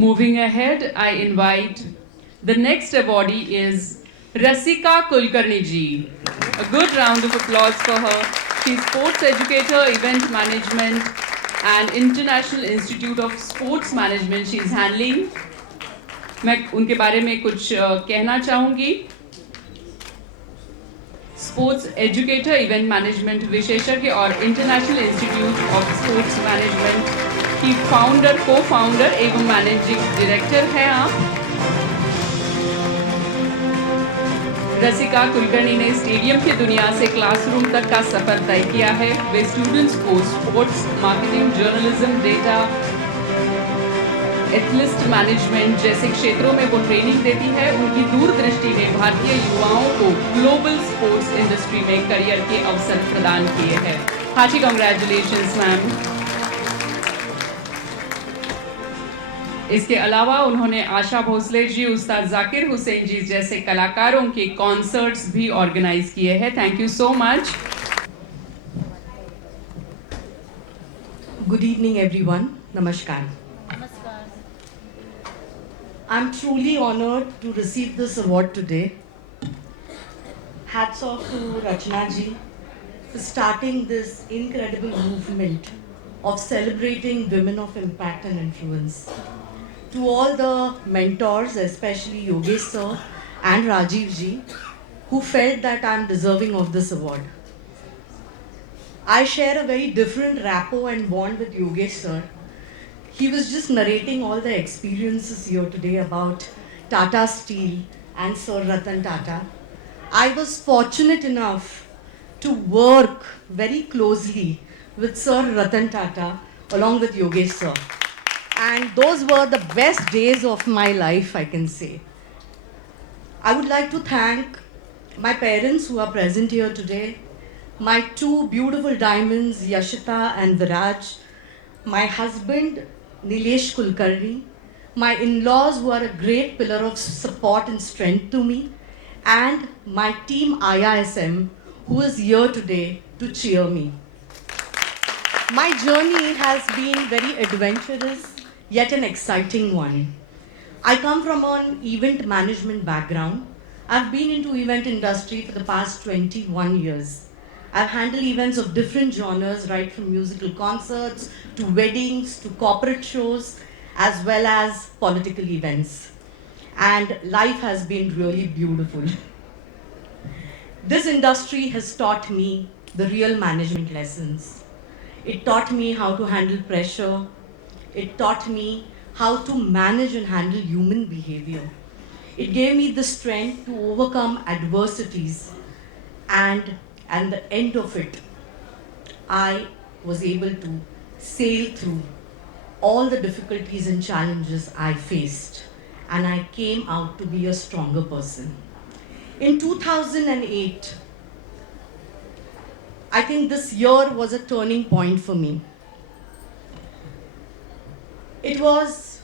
Moving ahead, I invite the next awardee is Rasika Kulkarni ji. A good round of applause for her. She's sports educator, event management, and International Institute of Sports Management. She's handling. मैं उनके बारे में कुछ कहना चाहूँगी. Sports educator, event management विशेषज्ञ और international institute of sports management की को फाउंडर एवं मैनेजिंग डायरेक्टर हैं आप. रसिका कुलकर्णी ने स्टेडियम की दुनिया से क्लासरूम तक का सफर तय किया है. वे स्टूडेंट्स को sports marketing, journalism, data, athlete management जैसे क्षेत्रों में वो ट्रेनिंग देती है. उनकी दूरदृष्टि ने भारतीय युवाओं को ग्लोबल स्पोर्ट्स इंडस्ट्री में करियर के अवसर प्रदान किए हैं. Hearty congratulations ma'am. इसके अलावा उन्होंने आशा भोसले जी, उस्ताद जाकिर हुसैन जी जैसे कलाकारों के कॉन्सर्ट्स भी ऑर्गेनाइज किए हैं. Thank you so much. Good evening, everyone. Namaskar. I'm truly honored to receive this award today. Hats off to Rachna ji for starting this incredible movement of celebrating women of impact and influence. To all the mentors, especially Yogesh sir and Rajiv ji, who felt that I'm deserving of this award. I share a very different rapport and bond with Yogesh sir. He was just narrating all the experiences here today about Tata Steel and Sir Ratan Tata. I was fortunate enough to work very closely with Sir Ratan Tata along with Yogesh sir. And those were the best days of my life, I can say. I would like to thank my parents who are present here today, my two beautiful diamonds, Yashita and Viraj, my husband, Nilesh Kulkarni, my in-laws who are a great pillar of support and strength to me, and my team IISM who is here today to cheer me. My journey has been very adventurous yet an exciting one. I come from an event management background. I've been into event industry for the past 21 years. I've handled events of different genres, right from musical concerts to weddings to corporate shows, as well as political events. And life has been really beautiful. This industry has taught me the real management lessons. It taught me how to handle pressure. It taught me how to manage and handle human behavior. It gave me the strength to overcome adversities, and at the end of it, I was able to sail through all the difficulties and challenges I faced, and I came out to be a stronger person. In 2008, I think this year was a turning point for me. It was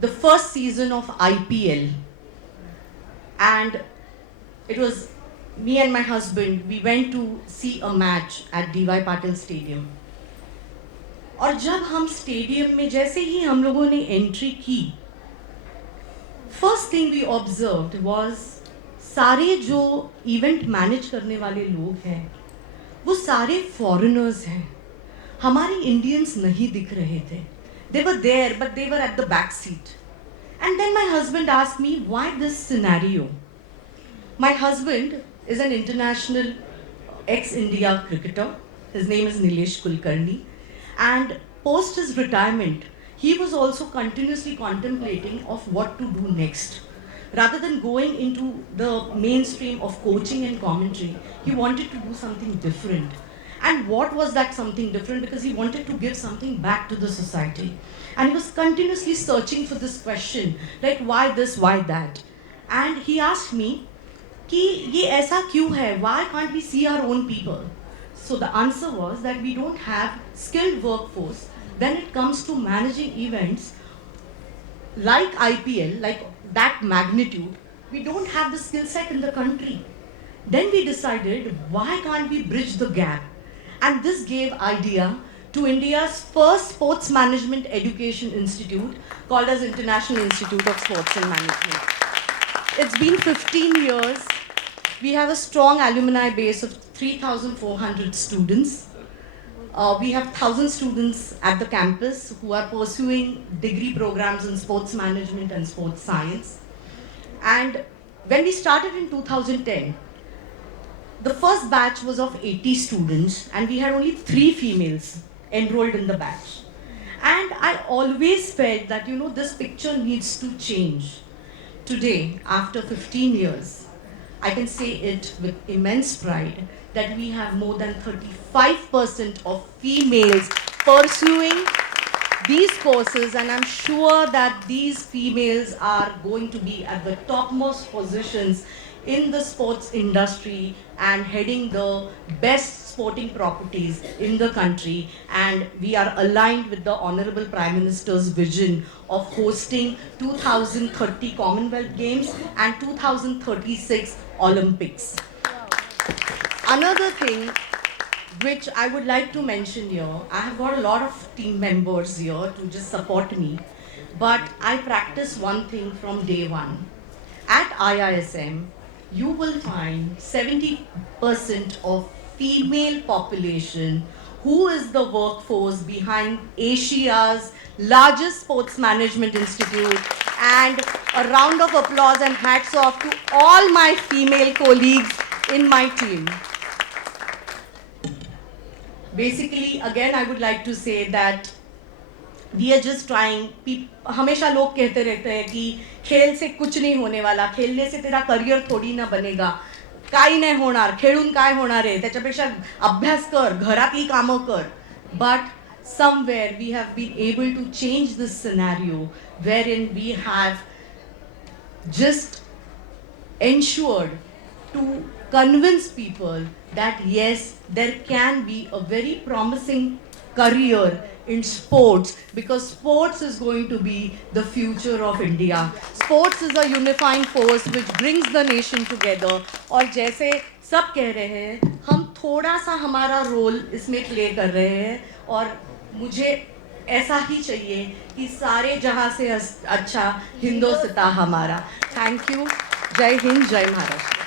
the first season of IPL, and it was me and my husband, we went to see a match at DY Patil Stadium. और जब हम stadium में जैसे ही हम लोगों ने entry की, first thing we observed was सारे जो इवेंट मैनेज करने वाले लोग हैं वो सारे फॉरेनर्स हैं. हमारे इंडियंस नहीं दिख रहे थे. They were there but they were at the back seat. And then my husband asked me why this scenario. My husband is an international ex-India cricketer. His name is Nilesh Kulkarni. And post his retirement, he was also continuously contemplating of what to do next. Rather than going into the mainstream of coaching and commentary, he wanted to do something different. And what was that something different? Because he wanted to give something back to the society. And he was continuously searching for this question, like why this, why that? And he asked me, कि ये ऐसा क्यों है? Why can't we see our own people? So the answer was that we don't have skilled workforce when it comes to managing events like IPL, like that magnitude. We don't have the skill set in the country. Then we decided, why can't we bridge the gap? And this gave idea to India's first sports management education institute called as International Institute of Sports and Management. It's been 15 years. We have a strong alumni base of 3,400 students. We have 1,000 students at the campus who are pursuing degree programs in sports management and sports science. And when we started in 2010, the first batch was of 80 students, and we had only 3 females enrolled in the batch. And I always felt that, this picture needs to change. Today, after 15 years, I can say it with immense pride that we have more than 35% of females pursuing these courses, and I'm sure that these females are going to be at the topmost positions in the sports industry and heading the best sporting properties in the country. And we are aligned with the Honorable Prime Minister's vision of hosting 2030 Commonwealth Games and 2036 Olympics. Another thing which I would like to mention here, I have got a lot of team members here to just support me, but I practice one thing from day one. At IISM, you will find 70% of female population who is the workforce behind Asia's largest sports management institute. And a round of applause and hats off to all my female colleagues in my team. Basically, again, I would like to say that we are just trying. हमेशा लोग कहते रहते हैं कि खेल से कुछ नहीं होने वाला, खेलने से तेरा करियर थोड़ी ना बनेगा, काय नाही होणार, खेळून काय होणार आहे, त्याच्यापेक्षा अभ्यास कर, घरातली कामं कर. But somewhere we have been able to change this scenario wherein we have just ensured to convince people that yes, there can be a very promising career in sports, because sports is going to be the future of India. Sports is a unifying force which brings the nation together. और जैसे सब कह रहे हैं, हम थोड़ा सा हमारा रोल इसमें प्ले कर रहे हैं, और मुझे ऐसा ही चाहिए कि सारे जहां से अच्छा हिंदोस्तान हमारा. Thank you. जय हिंद, जय महाराष्ट्र.